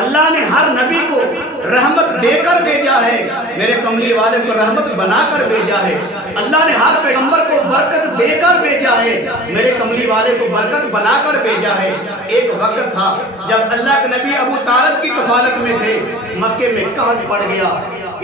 اللہ نے ہر نبی کو رحمت دے کر بھیجا ہے، میرے کملی والے کو رحمت بنا کر بھیجا ہے۔ اللہ نے ہر پیغمبر کو برکت دے کر بھیجا ہے، میرے کملی والے کو برکت بنا کر بھیجا ہے۔ ایک وقت تھا جب اللہ کے نبی ابو طالب کی کفالت میں تھے، مکے میں قحط پڑ گیا،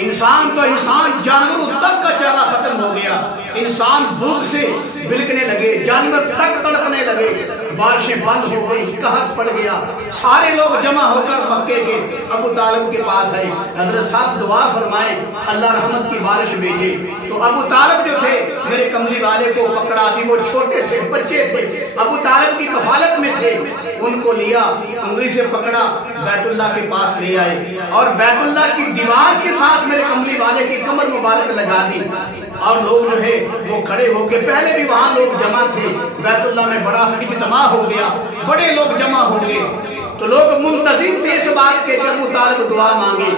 انسان تو انسان جانوروں تک کا چارہ ختم ہو گیا، انسان بھوک سے بلکنے لگے، جانور تک تڑپنے لگے، بارشیں بند ہو گئی، قحط پڑ گیا، سارے لوگ جمع ہو کر مکے کے ابو طالب کے پاس آئے، حضرت صاحب دعا فرمائیں اللہ رحمت کی بارش بھیجے۔ تو ابو طالب جو تھے میرے کملی والے کو پکڑا دی، وہ چھوٹے تھے، بچے تھے، ابو طالب کی کفالت میں تھے، ان کو لیا، انگلی سے پکڑا، بیت اللہ کے پاس لے آئے اور بیت اللہ کی دیوار کے ساتھ میرے کملی والے کی کمر مبارک لگا دی۔ اور لوگ جو ہے وہ کھڑے ہو کے، پہلے بھی وہاں لوگ جمع تھے، بیت اللہ میں بڑا اجتماع ہو گیا، بڑے لوگ جمع ہو گئے، تو لوگ منتظر تھے اس بات کے کہ ابو طالب دعا مانگے۔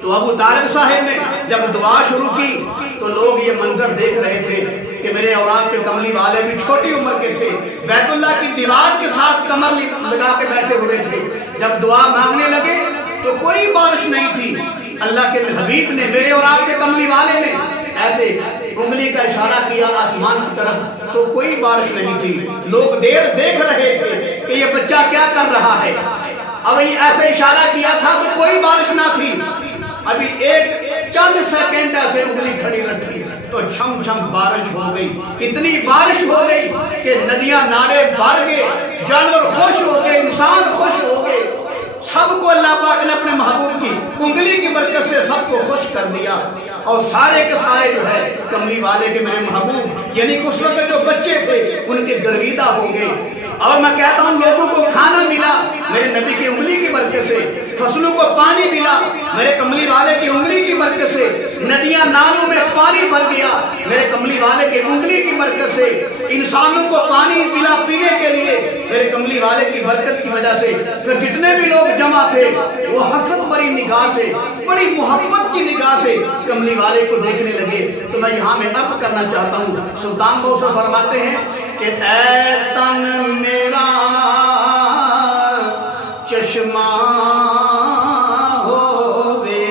تو ابو طالب صاحب نے جب دعا شروع کی تو لوگ یہ منظر دیکھ رہے تھے کہ میرے اولاد کے کملی والے بھی چھوٹی عمر کے تھے، بیت اللہ کی دیوار کے ساتھ کمر لگا کے بیٹھے ہوئے تھے، جب دعا مانگنے لگے تو کوئی بارش نہیں تھی۔ اللہ کے حبیب نے، میرے اور آپ کے کملی والے نے ایسے انگلی کا اشارہ کیا آسمان کی طرف، تو کوئی بارش نہیں تھی۔ لوگ دیر دیکھ رہے تھے کہ یہ بچہ کیا کر رہا ہے، اب ایسے اشارہ کیا تھا تو کوئی بارش نہ تھی، ابھی ایک چند سیکنڈ ایسے انگلی کھڑی رکھی تو چھم چھم بارش ہو گئی، اتنی بارش ہو گئی کہ ندیاں نالے بھر گئے، جانور خوش ہو گئے، انسان خوش ہو گئے، سب کو اللہ پاک نے اپنے محبوب کی انگلی کی برکت سے سب کو خوش کر دیا، اور سارے کے سارے جو ہے کملی والے کے میرے محبوب یعنی اس وقت جو بچے تھے ان کے گرویدہ ہو گئے۔ اور میں کہتا ہوں لوگوں کو کھانا ملا میرے نبی کی انگلی کی برکت سے، فصلوں کو پانی ملا میرے کملی والے کی انگلی کی برکت سے، ندیاں نالوں میں پانی بھر گیا میرے کملی والے کی انگلی کی برکت سے، انسانوں کو پانی ملا پینے کے لیے میرے کملی والے کی برکت کی وجہ سے۔ پھر جتنے بھی لوگ جمع تھے وہ حسرت بھری نگاہ سے، بڑی محبت کی نگاہ سے کملی والے کو دیکھنے لگے۔ تو میں یہاں میں عرض کرنا چاہتا ہوں، سلطان بہت فرماتے ہیں کہ اے تن میرا چشمہ ہووے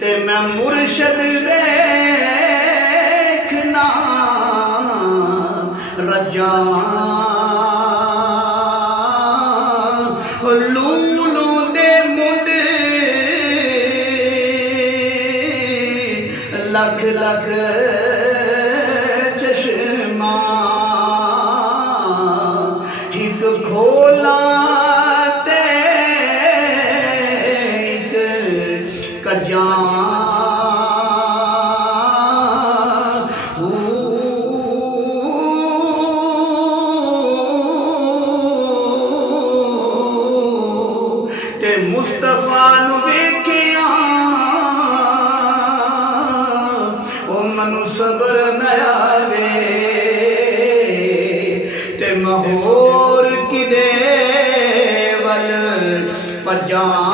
تے میں مرشد ویکھنا رجاں لولو دے منڈ لکھ لکھ چشمہ ایک کھولا تے ایک کجاں تے مصطفیٰ نو ویکھیاں او منو صبر نہ آوے تے مہور کدے ول پجاں